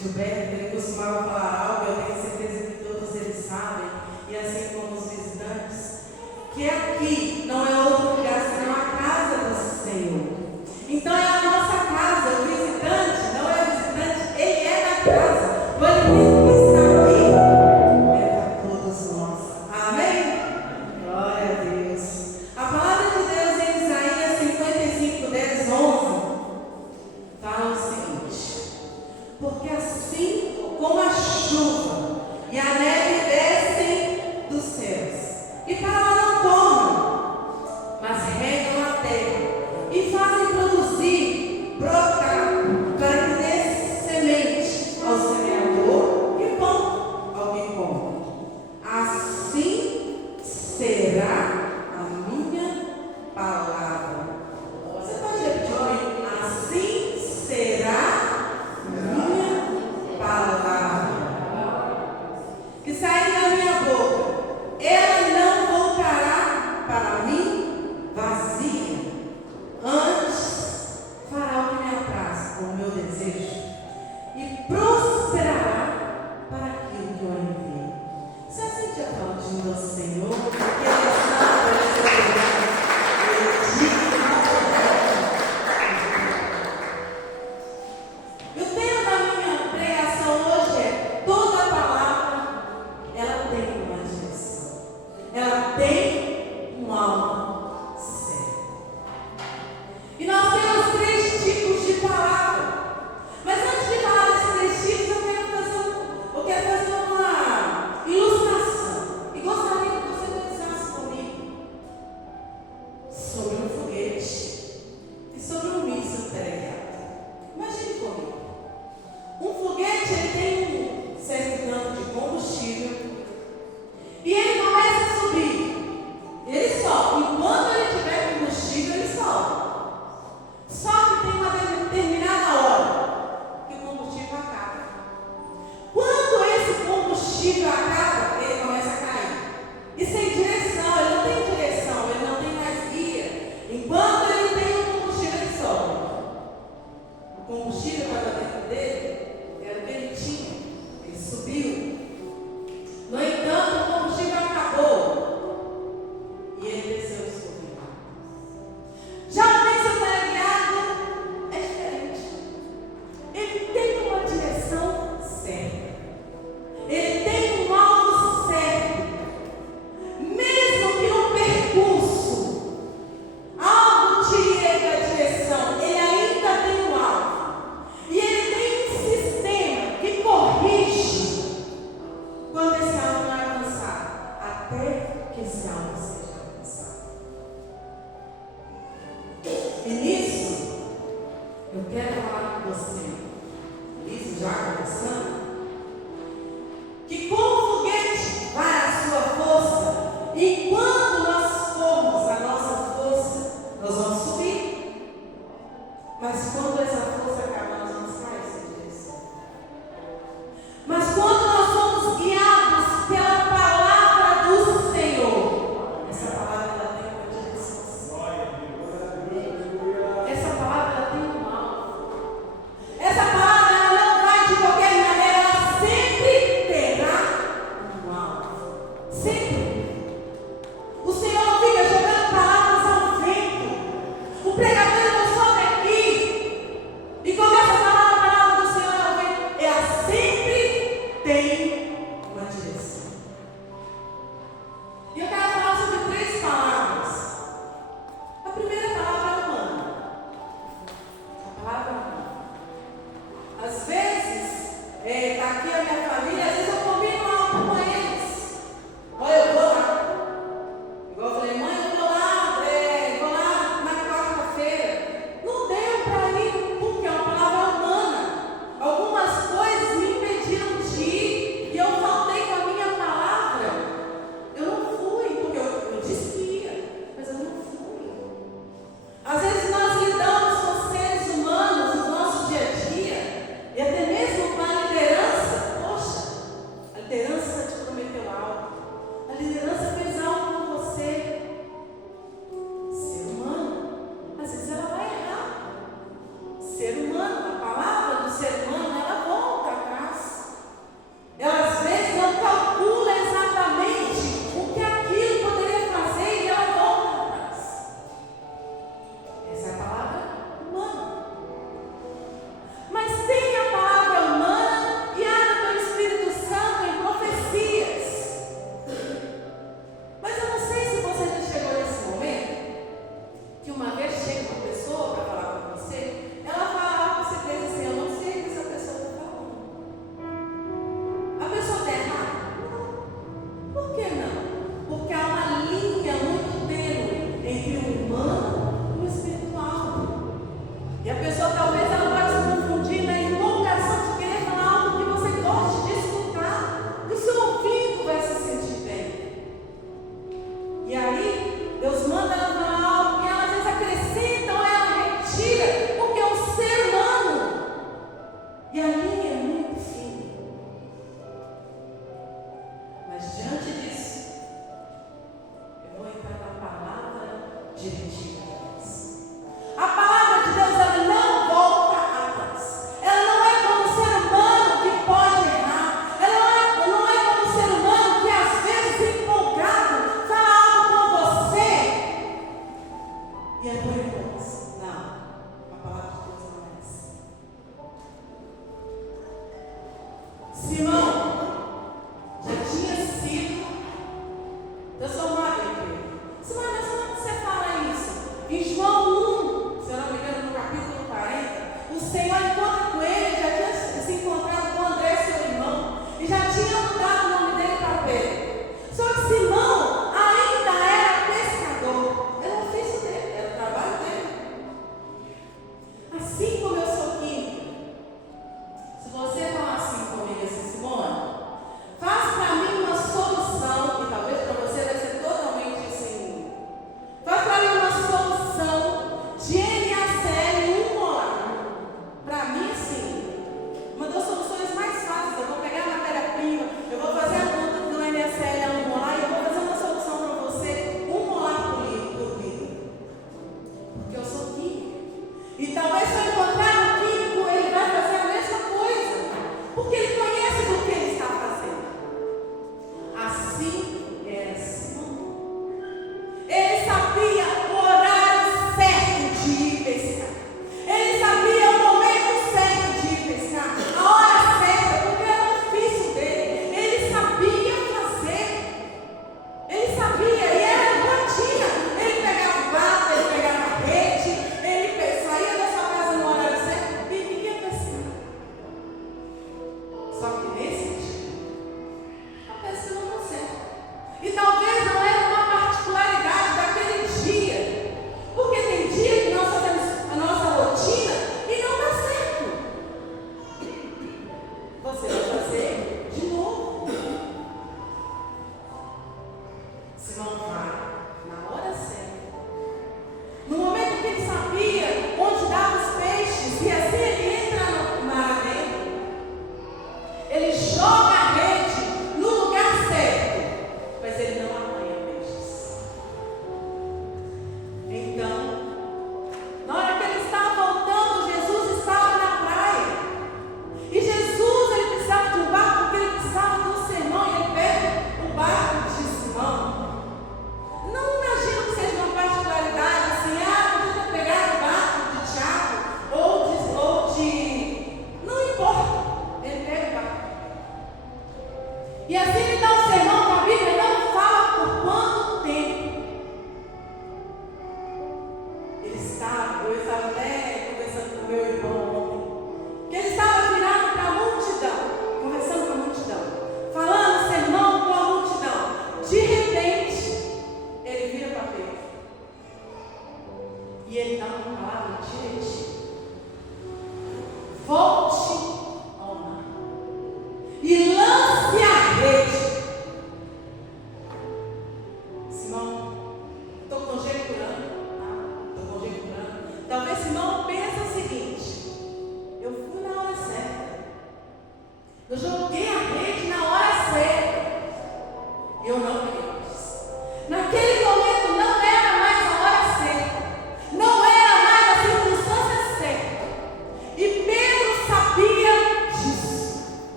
Gilberto, ele costumava falar algo, eu tenho certeza que todos eles sabem, e assim como os visitantes, que aqui não é outro lugar senão a casa do Senhor. Então é a nossa casa, o visitante não é o visitante, ele é da casa. O alimento que está aqui é para todos nós. Amém? Glória a Deus. A palavra de Deus em Isaías 55, 10, 11 fala o seguinte: porque assim como a chuva e a neve descem dos céus e para lá não tornam, mas regam a terra e fazem produzir, brotar, para que dê semente ao semeador e pão ao que come. Assim será a minha palavra. Você pode repetir comigo? Assim será a minha palavra que sair da minha boca. Ela não voltará para mim vazia. Antes fará o que me apraz, com o meu desejo, e prosperará para aquilo que eu enviei. Você sente aplaudindo ao Senhor? Porque Ele é santo, Ele é soberano, Ele é digno. E o tema da minha pregação hoje é: toda palavra, ela tem uma direção. Ela tem um alvo certo. E nós temos 3 tipos de palavra. Mas antes de falar desses 3 tipos, eu quero fazer uma ilustração. E gostaria que você pensasse comigo sobre um foguete e sobre um míssil telegráfico. Imagine comigo. Um foguete, ele tem um certo tanto de combustível e ele começa a subir. Ele sobe. Enquanto ele tiver combustível, ele sobe. Só que tem uma determinada hora que o combustível acaba. Quando esse combustível acaba, ele começa a cair. E sem direção, ele não tem direção, ele não tem mais guia. Enquanto ele tem o combustível, ele sobe. O combustível que estava dentro dele era o que ele tinha. Ele subiu. No entanto, o combustível acabou. E ele desceu e subiu. Já o míssil teleguiado é diferente. Ele tem uma direção certa. Ele tem um alvo certo. Mesmo que no percurso algo tire ele da direção, ele ainda tem um alvo. E ele tem um sistema que corrige quando esse alvo não é alcançado, até que esse alvo seja alcançado. E nisso, eu quero falar com você, isso já começando, que como o foguete vai à sua força, e quando nós formos a nossa força, nós vamos subir. Mas quando essa força acabar, nós vamos cair sem direção. Mas quando nós somos guiados pela palavra do Senhor, essa palavra ela tem uma direção. Essa palavra ela tem um alvo. Essa palavra ela não vai de qualquer maneira, ela sempre terá um alvo. Sempre. O Senhor fica jogando palavras ao vento. O pregador não sobe aqui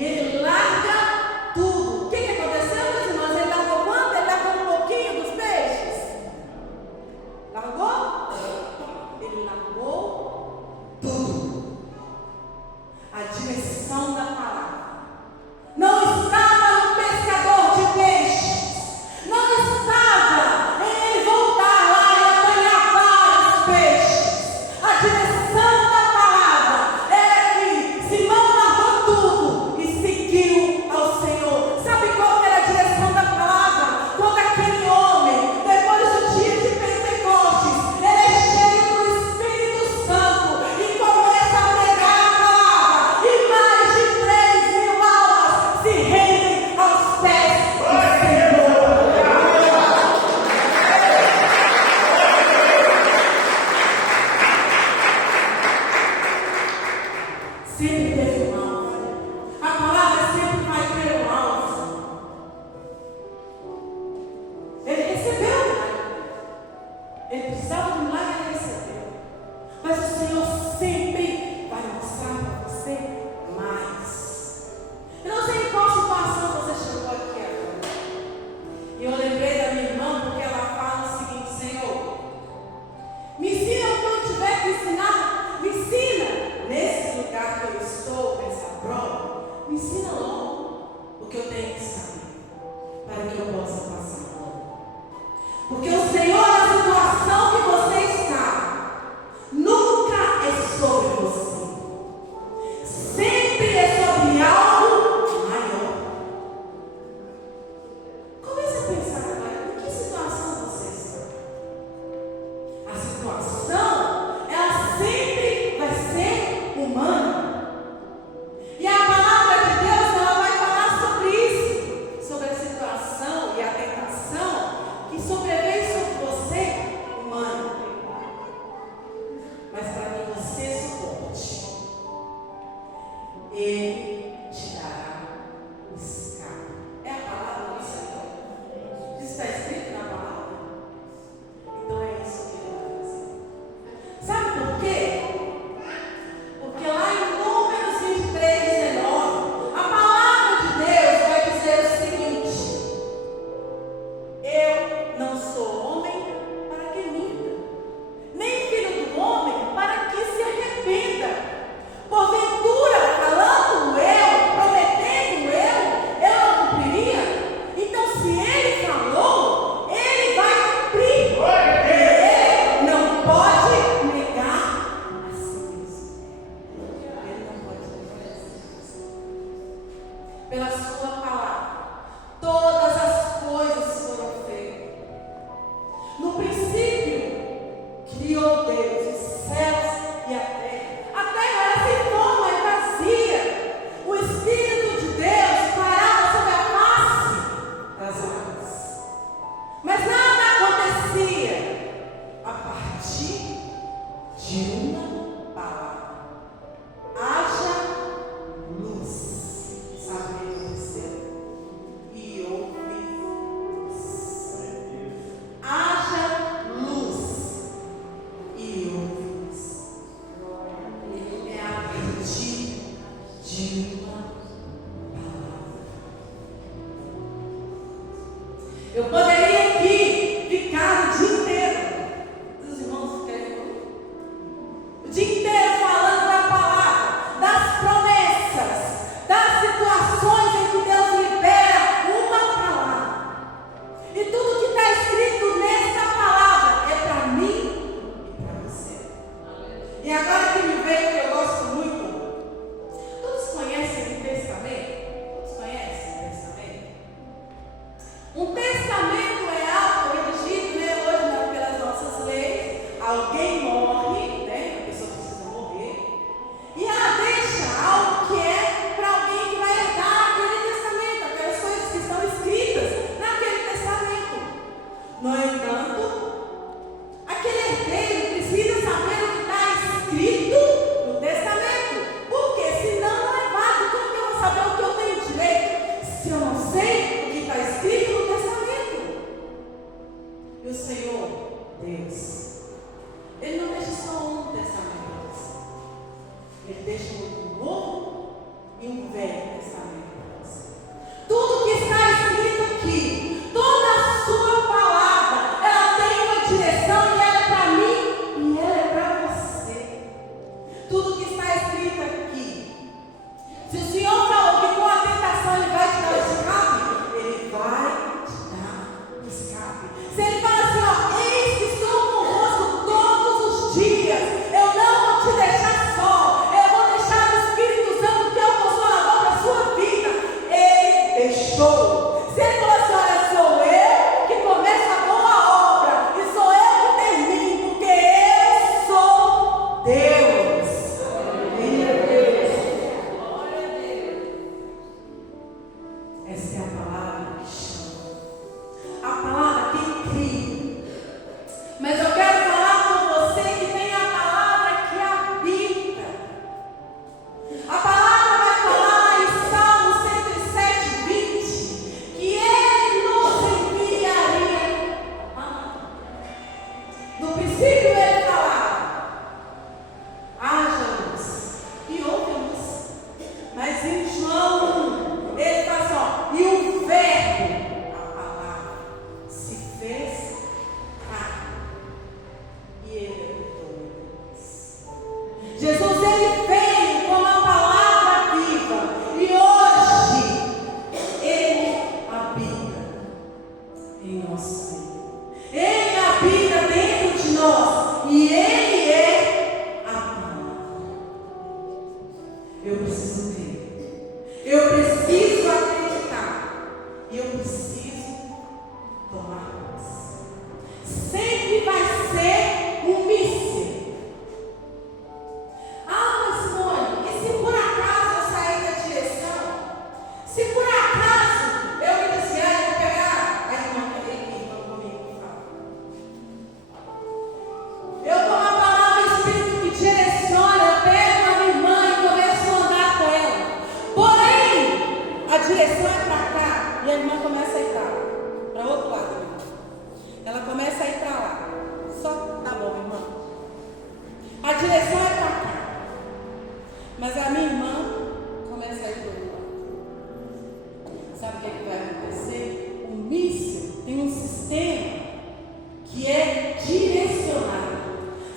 E ele larga tudo. O que aconteceu? que eu tenho que saber para que eu possa passar. Porque o Senhor, a situação que você está, nunca é sobre você. Sempre é sobre algo maior. Comece a pensar agora, em que situação você está? A situação, ela sempre vai ser humana. E a palavra de Deus, ela vai falar sobre isso, sobre a situação e a tentação que sobreveio sobre você, humana. Mas para que você suporte, Ele te dará o escape. É a palavra do Senhor. Isso está escrito na palavra? Então é isso que Ele vai fazer. Sabe por quê? Porque lá em Números 23, 19, a palavra de Deus vai dizer o seguinte: eu não sou homem para que minta, nem filho do homem para que se arrependa. Porventura, falando eu, prometendo eu não cumpriria? Então, se Ele falou, Ele vai cumprir. Ele não pode negar a si mesmo. Ele não pode negar a si mesmo. Pela sua palavra, todas as coisas foram feitas. No princípio, criou Deus os céus e a terra. A terra era sem forma e vazia. O Espírito de Deus parava sobre a face das águas. Mas nada acontecia a partir de uma palavra. Haja luz. Sabe o que aconteceu? E houve luz. Haja luz. E houve luz. É a partir de uma palavra. Eu poderia aqui ficar o dia inteiro. Os irmãos querem comigo? O dia inteiro falando da palavra, das promessas, das situações em que Deus libera uma palavra. E tudo que está escrito nessa palavra é para mim e para você. E agora que me veio, que eu gosto muito. Todos conhecem o testamento? Todos conhecem o testamento? Um testamento é algo redigido, né, hoje pelas nossas leis. Alguém morre, né? A pessoa precisa morrer. E ela deixa algo que é para alguém que vai herdar aquele testamento, aquelas coisas que estão escritas naquele testamento. No entanto, aquele herdeiro precisa saber o que está escrito no testamento. Porque senão não é válido. Como que eu vou saber o que eu tenho direito se eu não sei o que está escrito no testamento? E o Senhor, Deus, Ele não deixa só um testamento para você. Ele deixa um novo e um velho testamento para você. Tudo que está escrito aqui, toda a sua palavra, ela tem uma direção e ela é para mim e ela é para você. Tudo que está escrito aqui. Se o Senhor falou que com a tentação Ele vai te dar o escape, Ele vai te dar o escape. Se Ele fala assim, ó, eis que estou convosco todos os dias, eu não vou te deixar só, eu vou deixar o Espírito Santo, que é o Consolador da sua vida. Ele deixou. Se Ele falou assim, olha, sou eu que começo a boa obra, e sou eu que termino, porque eu sou Deus. Ele é Deus. Essa é a palavra que chama. A palavra que cria. Mas eu quero falar com você que tem a palavra que habita. A palavra vai falar em Salmo 107, 20, que Ele nos enviaria a palavra. No princípio Ele falava, haja luz, e houve luz. Mas em João 1, Ele fala assim, ó, e o direção é para cá, e a irmã começa a ir para outro lado. Irmã. Ela começa a ir para lá. Só tá bom, irmã. A direção é para cá. Mas a minha irmã começa a ir para o outro lado. Sabe o que vai acontecer? O míssil tem um sistema que é direcionado.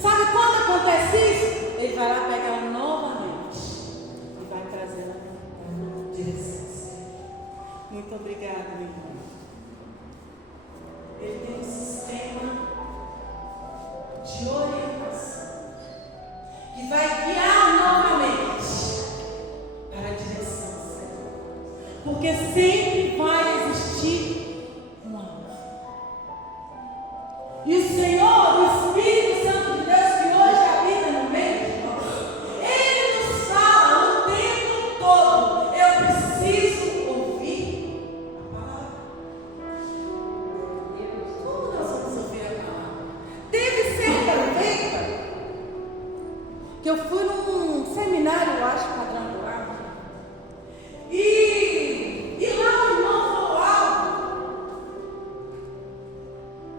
Sabe quando acontece isso? Ele vai lá pegar ela novamente e vai trazer ela na direção. Muito obrigada, meu irmão. Ele tem um sistema de orientação que vai guiar novamente para a direção certa. Porque sempre vai existir um alvo. E o Senhor, o Espírito Santo de Deus que hoje habita no meio de nós, Ele nos fala o tempo todo: eu preciso ouvir a palavra. Como nós vamos ouvir a palavra? Teve certa feita que eu fui num seminário, eu acho, padrão do ar, e lá o irmão falou algo.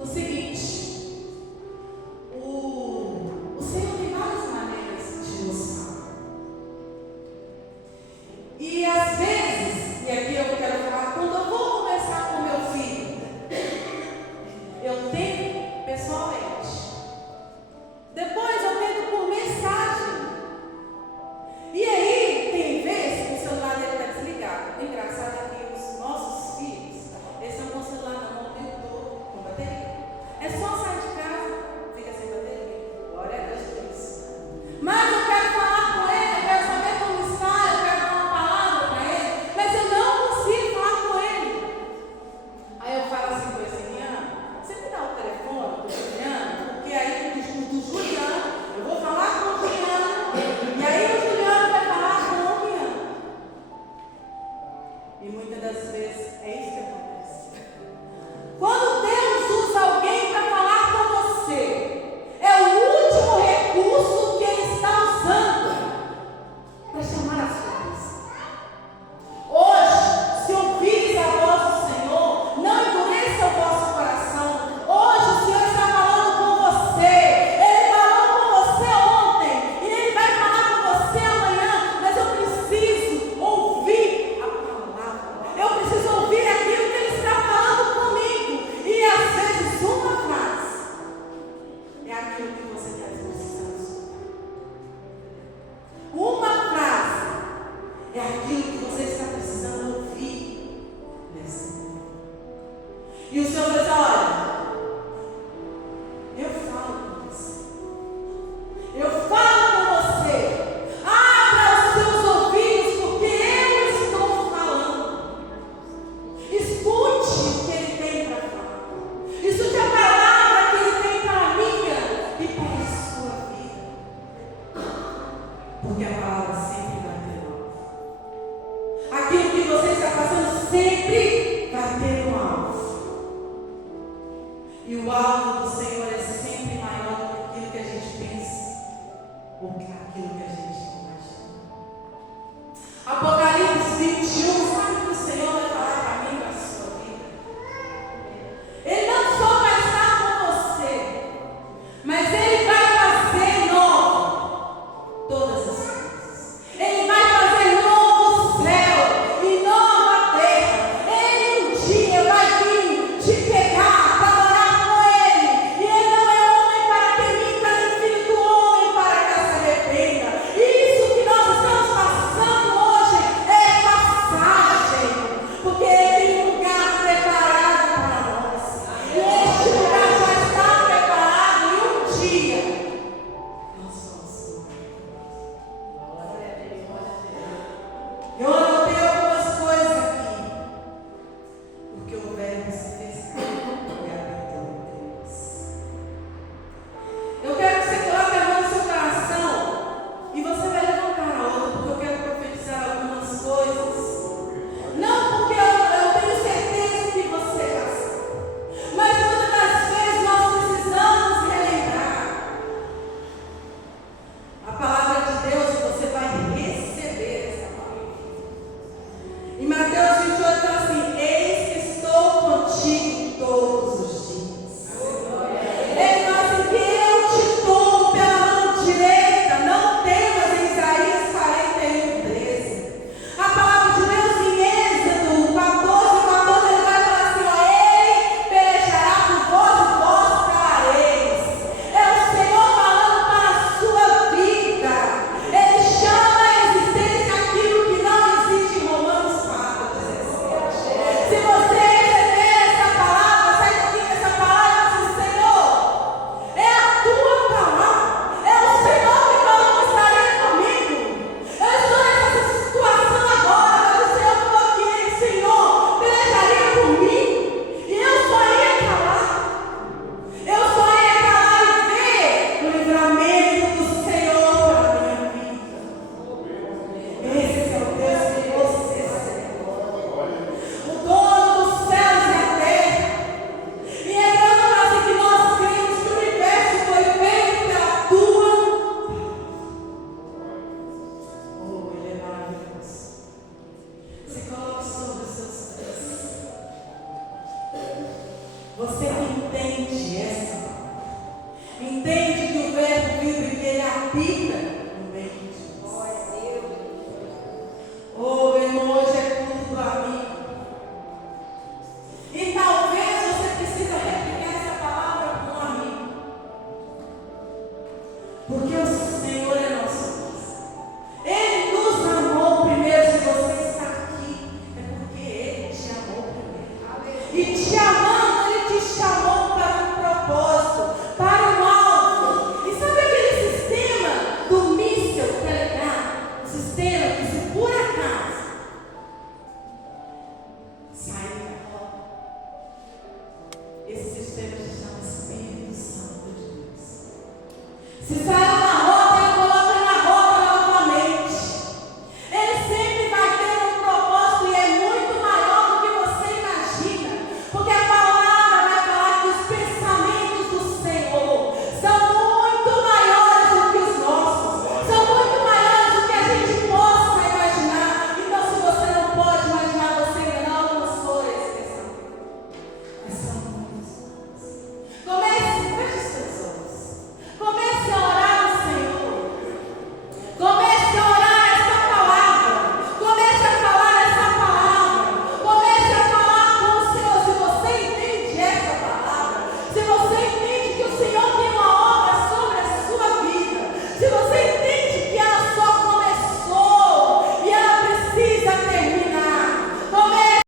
O seguinte: o Senhor tem várias maneiras de nos falar. E às vezes, e aqui eu quero falar, quando eu vou conversar com meu filho, eu tento pessoalmente. Depois eu tento por mensagem. E aí, tem vezes que o celular dele está desligado. O engraçado é que os nossos filhos, eles estão com o celular na mão o tempo todo, com bateria. É só sair de casa, fica sem bateria. Glória a Deus por isso. Mas eu quero falar com ele, eu quero saber como está, eu quero dar uma palavra para ele, mas eu não consigo falar com ele. Aí eu falo assim com ele: Juliano, você me dá o telefone do Juliano? Porque aí do Juliano, eu vou falar com o Juliano, e aí o Juliano vai falar com o Juliano. E muitas das vezes é isso que acontece. Quando Deus usa alguém para falar com você, é o último recurso que Ele está usando para chamar a sua atenção. Hoje, se ouvires a voz do Senhor, não endureça o vosso coração. Hoje o Senhor está falando com você. Ele falou com você ontem e Ele vai falar com você amanhã. Mas eu preciso ouvir a palavra. Eu preciso ouvir aquilo que Ele está falando comigo. E às vezes uma frase é aquilo que você está precisando escutar. Uma frase é aquilo que você está precisando ouvir nesse momento. E o Senhor diz: olha, eu falo com você. Eu falo com você. Abra os seus ouvidos, porque eu estou falando. Escute o que Ele tem para falar. Escute a palavra que Ele tem para a minha e para a sua vida. Porque a palavra sempre vai ter alvo. Aquilo que você está passando sempre vai ter um alvo. Você que entende essa